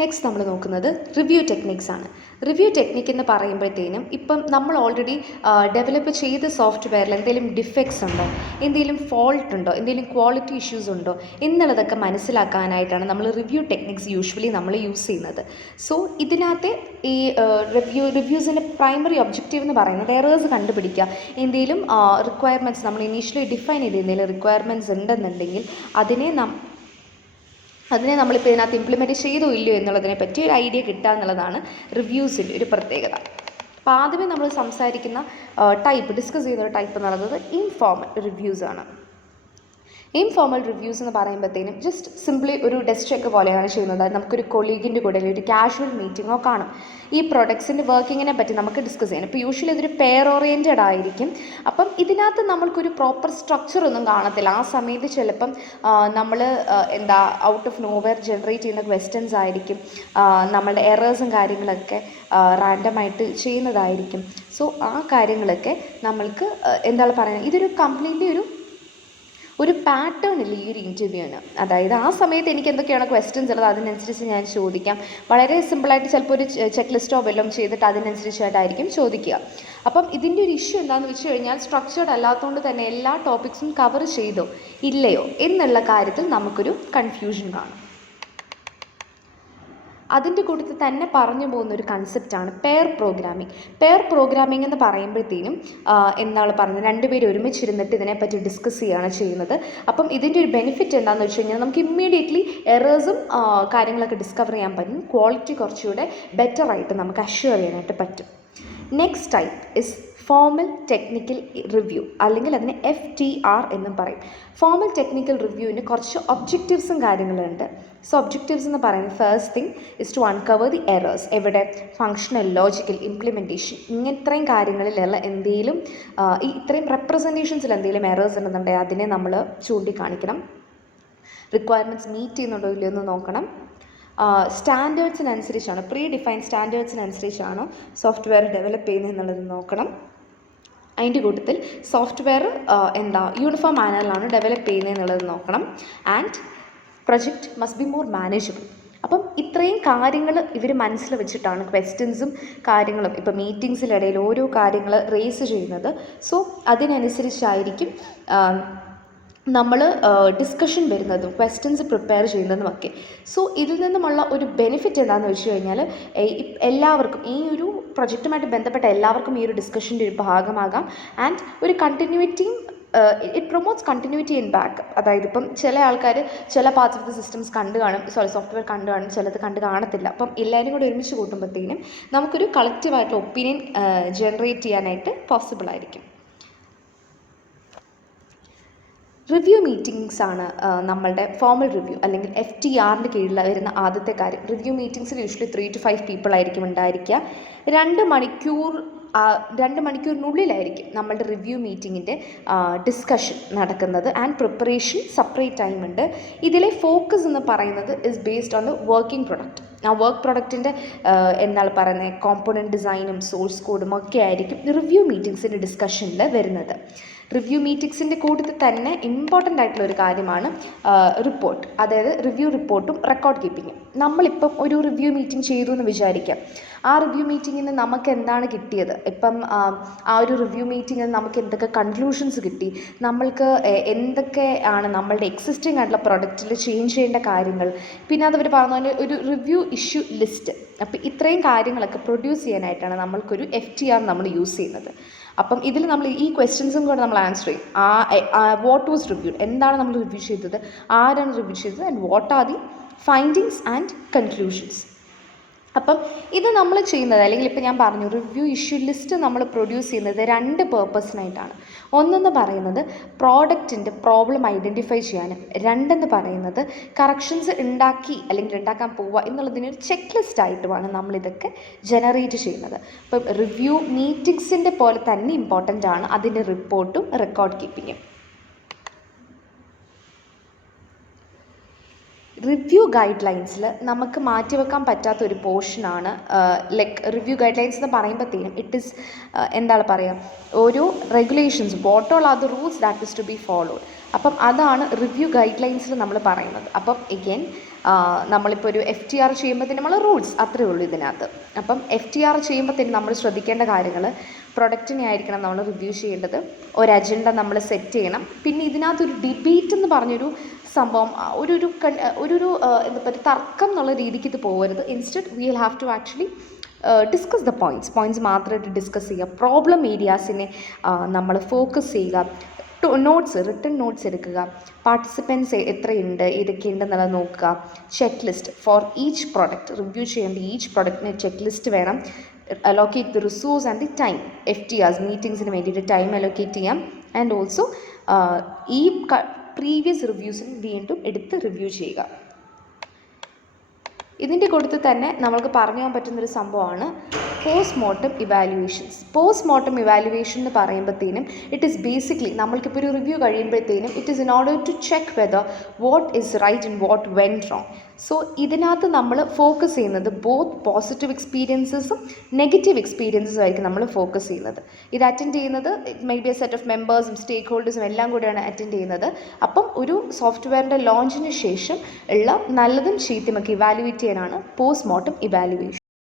Next നമ്മൾ നോക്കുന്നത് review techniques ആണ്. റിവ്യൂ ടെക്നിക്ക് എന്ന് പറയുമ്പോഴത്തേനും ഇപ്പം നമ്മൾ ഓൾറെഡി ഡെവലപ്പ് ചെയ്ത സോഫ്റ്റ്വെയറിൽ എന്തെങ്കിലും ഡിഫെക്ട്സ് ഉണ്ടോ, എന്തെങ്കിലും ഫോൾട്ട് ഉണ്ടോ, എന്തെങ്കിലും ക്വാളിറ്റി ഇഷ്യൂസ് ഉണ്ടോ എന്നുള്ളതൊക്കെ മനസ്സിലാക്കാനായിട്ടാണ് നമ്മൾ റിവ്യൂ ടെക്നിക്സ് യൂഷ്വലി നമ്മൾ യൂസ് ചെയ്യുന്നത്. സോ ഇതിനകത്തെ ഈ റിവ്യൂസിൻ്റെ പ്രൈമറി ഒബ്ജക്റ്റീവ് എന്ന് പറയുന്നത് എറേഴ്സ് കണ്ടുപിടിക്കുക. എന്തെങ്കിലും റിക്വയർമെൻറ്റ്സ് നമ്മൾ ഇനീഷ്യലി ഡിഫൈൻ ചെയ്ത് എന്തെങ്കിലും റിക്വയർമെൻറ്റ്സ് ഉണ്ടെന്നുണ്ടെങ്കിൽ അതിനെ നമ്മളിപ്പോൾ ഇതിനകത്ത് ഇംപ്ലിമെൻറ്റ് ചെയ്തോ ഇല്ലയോ എന്നുള്ളതിനെ പറ്റി ഒരു ഐഡിയ കിട്ടുക എന്നുള്ളതാണ് റിവ്യൂസിൻ്റെ ഒരു പ്രത്യേകത. അപ്പോൾ ആദ്യമേ നമ്മൾ സംസാരിക്കുന്ന ഡിസ്കസ് ചെയ്യുന്ന ഒരു ടൈപ്പ് എന്ന് പറയുന്നത് ഇൻഫോർമൽ റിവ്യൂസ് ആണ്. ഇൻഫോർമൽ റിവ്യൂസ് എന്ന് പറയുമ്പോഴത്തേനും ജസ്റ്റ് സിംപ്ലി ഒരു ഡെസ്റ്റ് ചെക്ക് പോലെയാണ് ചെയ്യുന്നത്. നമുക്കൊരു കൊളീഗിൻ്റെ കൂടെ അല്ലെങ്കിൽ ഒരു കാഷ്വൽ മീറ്റിങ്ങോ കാണും. ഈ പ്രൊഡക്ട്സിൻ്റെ വർക്കിങ്ങിനെ പറ്റി നമുക്ക് ഡിസ്കസ് ചെയ്യണം. ഇപ്പോൾ യൂഷ്വലി ഇതൊരു പെയർ ഓറിയൻറ്റഡ് ആയിരിക്കും. അപ്പം ഇതിനകത്ത് നമ്മൾക്കൊരു പ്രോപ്പർ സ്ട്രക്ചർ ഒന്നും കാണത്തില്ല. ആ സമയത്ത് ചിലപ്പം നമ്മൾ ഔട്ട് ഓഫ് നോവെയർ ജനറേറ്റ് ചെയ്യുന്ന ക്വസ്റ്റ്യൻസ് ആയിരിക്കും. നമ്മളുടെ എറേഴ്സും കാര്യങ്ങളൊക്കെ റാൻഡമായിട്ട് ചെയ്യുന്നതായിരിക്കും. സോ ആ കാര്യങ്ങളൊക്കെ നമ്മൾക്ക് പറയുന്നത് ഇതൊരു കംപ്ലീറ്റ്ലി ഒരു പാറ്റേൺ ഇല്ല ഈ ഒരു ഇൻ്റർവ്യൂവിന്. അതായത് ആ സമയത്ത് എനിക്ക് എന്തൊക്കെയാണ് ക്വസ്റ്റ്യൻസ് ഉള്ളത് അതിനനുസരിച്ച് ഞാൻ ചോദിക്കാം. വളരെ സിമ്പിളായിട്ട് ചിലപ്പോൾ ഒരു ചെക്ക് ലിസ്റ്റോ വല്ലതും ചെയ്തിട്ട് അതിനനുസരിച്ചായിട്ടായിരിക്കും ചോദിക്കുക. അപ്പം ഇതിൻ്റെ ഒരു ഇഷ്യൂ എന്താണെന്ന് വെച്ച് കഴിഞ്ഞാൽ സ്ട്രക്ചേർഡ് അല്ലാത്തതുകൊണ്ട് തന്നെ എല്ലാ ടോപ്പിക്സും കവർ ചെയ്തോ ഇല്ലയോ എന്നുള്ള കാര്യത്തിൽ നമുക്കൊരു കൺഫ്യൂഷൻ കാണും. അതിൻ്റെ കൂട്ടത്തിൽ തന്നെ പറഞ്ഞു പോകുന്നൊരു കൺസെപ്റ്റാണ് പെയർ പ്രോഗ്രാമിംഗ്. പെയർ പ്രോഗ്രാമിംഗ് എന്ന് പറയുമ്പോഴത്തേനും പറയുന്നത് രണ്ടുപേരും ഒരുമിച്ചിരുന്നിട്ട് ഇതിനെപ്പറ്റി ഡിസ്കസ് ചെയ്യുകയാണ് ചെയ്യുന്നത്. അപ്പം ഇതിൻ്റെ ഒരു ബെനിഫിറ്റ് എന്താണെന്ന് വെച്ച് കഴിഞ്ഞാൽ നമുക്ക് ഇമ്മീഡിയറ്റ്ലി എറേഴ്സും കാര്യങ്ങളൊക്കെ ഡിസ്കവർ ചെയ്യാൻ പറ്റും. ക്വാളിറ്റി കുറച്ചുകൂടെ ബെറ്ററായിട്ട് നമുക്ക് അഷ്യൂർ ചെയ്യാനായിട്ട് പറ്റും. Next type is formal technical review, അല്ലെങ്കിൽ അതിന് FTR എന്നും പറയും. ഫോർമൽ ടെക്നിക്കൽ റിവ്യൂവിന് കുറച്ച് ഒബ്ജക്റ്റീവ്സും കാര്യങ്ങളുണ്ട്. സോ ഒബ്ജക്റ്റീവ്സ് എന്ന് പറയുന്നത് first thing is to uncover the errors. എവിടെ ഫങ്ഷണൽ, ലോജിക്കൽ, ഇംപ്ലിമെൻറ്റേഷൻ ഇത്രയും കാര്യങ്ങളിലുള്ള എന്തെങ്കിലും ഇത്രയും റെപ്രസെൻറ്റേഷൻസിൽ എന്തെങ്കിലും എറേഴ്സ് ഉണ്ടെന്നുണ്ടെങ്കിൽ അതിനെ നമ്മൾ ചൂണ്ടിക്കാണിക്കണം. റിക്വയർമെൻറ്റ്സ് മീറ്റ് ചെയ്യുന്നുണ്ടോ ഇല്ലയോ എന്ന് നോക്കണം. സ്റ്റാൻഡേർഡ്സിനനുസരിച്ചാണ്, പ്രീ ഡിഫൈൻഡ് സ്റ്റാൻഡേർഡ്സിനനുസരിച്ചാണോ സോഫ്റ്റ്വെയർ ഡെവലപ്പ് ചെയ്യുന്നത് എന്നുള്ളത് നോക്കണം. അതിൻ്റെ കൂട്ടത്തിൽ സോഫ്റ്റ്വെയർ യൂണിഫോം മാനറിലാണ് ഡെവലപ്പ് ചെയ്യുന്നത് എന്നുള്ളത് നോക്കണം. And project must be more manageable. അപ്പം ഇത്രയും കാര്യങ്ങൾ ഇവർ മനസ്സിൽ വെച്ചിട്ടാണ് ക്വസ്റ്റ്യൻസും കാര്യങ്ങളും ഇപ്പോൾ മീറ്റിങ്സിലിടയിൽ ഓരോ കാര്യങ്ങൾ റേസ് ചെയ്യുന്നത്. സോ അതിനനുസരിച്ചായിരിക്കും നമ്മൾ ഡിസ്കഷൻ വരുന്നതും ക്വസ്റ്റ്യൻസ് പ്രിപ്പയർ ചെയ്യുന്നതുമൊക്കെ. സോ ഇതിൽ നിന്നുമുള്ള ഒരു ബെനിഫിറ്റ് എന്താണെന്ന് വെച്ച് കഴിഞ്ഞാൽ എല്ലാവർക്കും ഈ ഒരു പ്രൊജക്റ്റുമായിട്ട് ബന്ധപ്പെട്ട എല്ലാവർക്കും ഈ ഒരു ഡിസ്കഷൻ്റെ ഒരു ഭാഗമാകാം. ആൻഡ് ഒരു കണ്ടിന്യൂറ്റിയും it promotes continuity in back. അതായത് ഇപ്പം ചില ആൾക്കാർ ചില parts of the systems software കണ്ടു കാണും, ചിലത് കണ്ടു കാണത്തില്ല. അപ്പം എല്ലാവരും കൂടി ഒരുമിച്ച് കൂട്ടുമ്പോഴത്തേനും നമുക്കൊരു കളക്റ്റീവായിട്ടുള്ള ഒപ്പീനിയൻ ജനറേറ്റ് ചെയ്യാനായിട്ട് പോസിബിൾ ആയിരിക്കും. റിവ്യൂ മീറ്റിംഗ്സ് ആണ് നമ്മളുടെ ഫോർമൽ റിവ്യൂ അല്ലെങ്കിൽ FTRൻ്റെ കീഴിൽ വരുന്ന ആദ്യത്തെ കാര്യം. റിവ്യൂ മീറ്റിംഗ്സിൽ യൂഷ്വലി 3 to 5 people ആയിരിക്കും ഉണ്ടായിരിക്കുക. 2 മണിക്കൂറിനുള്ളിലായിരിക്കും നമ്മളുടെ റിവ്യൂ മീറ്റിങ്ങിൻ്റെ ഡിസ്കഷൻ നടക്കുന്നത്. ആൻഡ് പ്രിപ്പറേഷൻ സെപ്പറേറ്റ് ടൈം ഉണ്ട്. ഇതിലെ ഫോക്കസ് എന്ന് പറയുന്നത് is based on the working product. ആ വർക്ക് പ്രൊഡക്റ്റിൻ്റെ കോമ്പോണൻറ്റ് ഡിസൈനും സോഴ്സ് കോഡും ഒക്കെ ആയിരിക്കും റിവ്യൂ മീറ്റിംഗ്സിൻ്റെ ഡിസ്കഷനിൽ വരുന്നത്. റിവ്യൂ മീറ്റിംഗ്സിൻ്റെ കൂട്ടത്തിൽ തന്നെ ഇമ്പോർട്ടൻ്റ് ആയിട്ടുള്ള ഒരു കാര്യമാണ് റിപ്പോർട്ട്, അതായത് റിവ്യൂ റിപ്പോർട്ടും റെക്കോർഡ് കീപ്പിങ്ങും. നമ്മളിപ്പം ഒരു റിവ്യൂ മീറ്റിംഗ് ചെയ്തു എന്ന് വിചാരിക്കാം. ആ റിവ്യൂ മീറ്റിങ്ങിൽ നിന്ന് നമുക്ക് എന്താണ് കിട്ടിയത്, ഇപ്പം ആ ഒരു റിവ്യൂ മീറ്റിങ്ങിൽ നിന്ന് നമുക്ക് എന്തൊക്കെ കൺക്ലൂഷൻസ് കിട്ടി, നമ്മൾക്ക് എന്തൊക്കെ ആണ് നമ്മളുടെ എക്സിസ്റ്റിംഗ് ആയിട്ടുള്ള പ്രൊഡക്റ്റിൽ ചേഞ്ച് ചെയ്യേണ്ട കാര്യങ്ങൾ, പിന്നെ അതവർ പറഞ്ഞ ഒരു റിവ്യൂ ഇഷ്യൂ ലിസ്റ്റ്. അപ്പോൾ ഇത്രയും കാര്യങ്ങളൊക്കെ പ്രൊഡ്യൂസ് ചെയ്യാനായിട്ടാണ് നമ്മൾക്കൊരു FTR നമ്മൾ യൂസ് ചെയ്യുന്നത്. അപ്പം ഇതിൽ നമ്മൾ ഈ ക്വസ്റ്റ്യൻസും കൂടെ നമ്മൾ ആൻസർ ചെയ്യും. വാട്ട് വാസ് റിവ്യൂഡ്, എന്താണ് നമ്മൾ റിവ്യൂ ചെയ്തത്, ആരാണ് റിവ്യൂ ചെയ്തത്, and what are the findings and conclusions. അപ്പം ഇത് നമ്മൾ ചെയ്യുന്നത്, അല്ലെങ്കിൽ ഇപ്പോൾ ഞാൻ പറഞ്ഞു റിവ്യൂ ഇഷ്യൂ ലിസ്റ്റ് നമ്മൾ പ്രൊഡ്യൂസ് ചെയ്യുന്നത് 2 പേർപ്പസിനായിട്ടാണ്. ഒന്നെന്ന് പറയുന്നത് പ്രോഡക്റ്റിൻ്റെ പ്രോബ്ലം ഐഡൻറ്റിഫൈ ചെയ്യാനും, 2 പറയുന്നത് കറക്ഷൻസ് ഉണ്ടാക്കാൻ പോവുക എന്നുള്ളതിനൊരു ചെക്ക് ലിസ്റ്റ് ആയിട്ടുമാണ് നമ്മളിതൊക്കെ ജനറേറ്റ് ചെയ്യുന്നത്. അപ്പം റിവ്യൂ മീറ്റിംഗ്സിൻ്റെ പോലെ തന്നെ ഇമ്പോർട്ടൻ്റ് ആണ് അതിൻ്റെ റിപ്പോർട്ടും റെക്കോർഡ് കീപ്പിങ്ങും. റിവ്യൂ ഗൈഡ് ലൈൻസിൽ നമുക്ക് മാറ്റിവെക്കാൻ പറ്റാത്തൊരു പോർഷനാണ് റിവ്യൂ ഗൈഡ് ലൈൻസ് എന്ന് പറയുമ്പോഴത്തേനും ഇറ്റ് ഈസ് ഓരോ regulations, what all are the rules that is to be followed. അപ്പം അതാണ് റിവ്യൂ ഗൈഡ് ലൈൻസിൽ നമ്മൾ പറയുന്നത്. അപ്പം എഗെയിൻ നമ്മളിപ്പോൾ ഒരു FTR ചെയ്യുമ്പോഴത്തേന് നമ്മൾ റൂൾസ് അത്രയേ ഉള്ളൂ ഇതിനകത്ത്. അപ്പം FTR ചെയ്യുമ്പോഴത്തേന് നമ്മൾ ശ്രദ്ധിക്കേണ്ട കാര്യങ്ങൾ, പ്രൊഡക്റ്റിനെ ആയിരിക്കണം നമ്മൾ റിവ്യൂ ചെയ്യേണ്ടത്, ഒരു അജണ്ട നമ്മൾ സെറ്റ് ചെയ്യണം. പിന്നെ ഇതിനകത്തൊരു ഡിബേറ്റ് എന്ന് പറഞ്ഞൊരു സംഭവം, ഒരു എന്താ പറയുക, തർക്കം എന്നുള്ള രീതിക്ക് ഇത് പോകരുത്. Instead we will have to actually discuss the points മാത്രമായിട്ട് ഡിസ്കസ് ചെയ്യുക. പ്രോബ്ലം ഏരിയാസിനെ നമ്മൾ ഫോക്കസ് ചെയ്യുക. റിട്ടൺ നോട്ട്സ് എടുക്കുക. പാർട്ടിസിപ്പൻസ് എത്രയുണ്ട്, ഏതൊക്കെയുണ്ടെന്നുള്ളത് നോക്കുക. Check list for each product, review ചെയ്യേണ്ട ഈച്ച് പ്രൊഡക്റ്റിന് ചെക്ക് ലിസ്റ്റ് വേണം. Allocate the resource and the time. FTRs മീറ്റിംഗ്സിന് വേണ്ടിയിട്ട് ടൈം അലോക്കേറ്റ് ചെയ്യാം. ആൻഡ് ഓൾസോ ഈ പ്രീവിയസ് റിവ്യൂസിന് വീണ്ടും എടുത്ത് റിവ്യൂ ചെയ്യുക. ഇതിൻ്റെ കൂട്ടത്തിൽ തന്നെ നമ്മൾക്ക് പറയാൻ പറ്റുന്നൊരു സംഭവമാണ് പോസ്റ്റ്മോർട്ടം ഇവാലുവേഷൻസ്. പോസ്റ്റ്മോർട്ടം ഇവാലുവേഷൻ എന്ന് പറയുമ്പോഴത്തേനും ഇറ്റ് ഈസ് ബേസിക്കലി നമ്മൾക്കിപ്പോൾ ഒരു റിവ്യൂ കഴിയുമ്പോഴത്തേനും it is in order to check whether what is right and what went wrong. So ഇതിനകത്ത് നമ്മൾ ഫോക്കസ് ചെയ്യുന്നത് ബോത്ത് പോസിറ്റീവ് എക്സ്പീരിയൻസസും നെഗറ്റീവ് എക്സ്പീരിയൻസസും ആയിരിക്കും നമ്മൾ ഫോക്കസ് ചെയ്യുന്നത്. ഇത് അറ്റൻഡ് ചെയ്യുന്നത് may be a set of മെമ്പേഴ്സും സ്റ്റേക്ക് ഹോൾഡേഴ്സും എല്ലാം കൂടെയാണ് അറ്റൻഡ് ചെയ്യുന്നത്. അപ്പം ഒരു സോഫ്റ്റ്വെയറിൻ്റെ ലോഞ്ചിന് ശേഷം ഉള്ള നല്ലതും ചീത്തയുമൊക്കെ ഇവാലുവേറ്റ് ചെയ്യാനാണ് പോസ്റ്റ്മോർട്ടം ഇവാലുവേഷൻ.